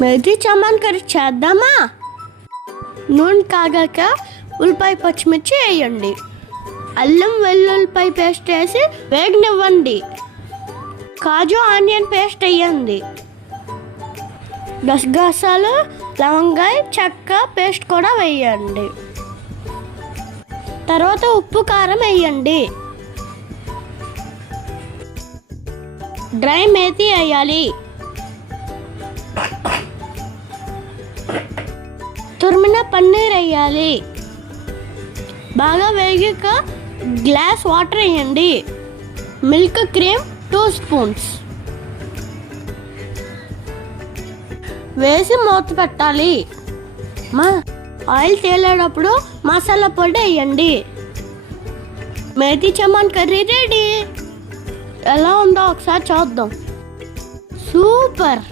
Methi Chaman curry చేద్దామా? నూనె కాగాక ఉల్లిపాయ పచ్చిమిర్చి వేయండి. అల్లం వెల్లుల్లిపాయ పేస్ట్ వేసి వేగనివ్వండి. కాజు ఆనియన్ పేస్ట్ వేయండి. గసగసాలు లవంగాయ చెక్క పేస్ట్ కూడా వేయండి. తర్వాత ఉప్పు కారం వేయండి. డ్రై మేథీ వేయాలి. తురిమిన పన్నీర్ వేయాలి. బాగా వేగాక గ్లాస్ వాటర్ వేయండి. మిల్క్ క్రీమ్ 2 స్పూన్స్ వేసి మూత పెట్టాలి. ఆయిల్ తేలేటప్పుడు మసాలా పొడి వేయండి. Methi Chaman curry ready. ఎలా ఉందో ఒకసారి చూద్దాం. సూపర్.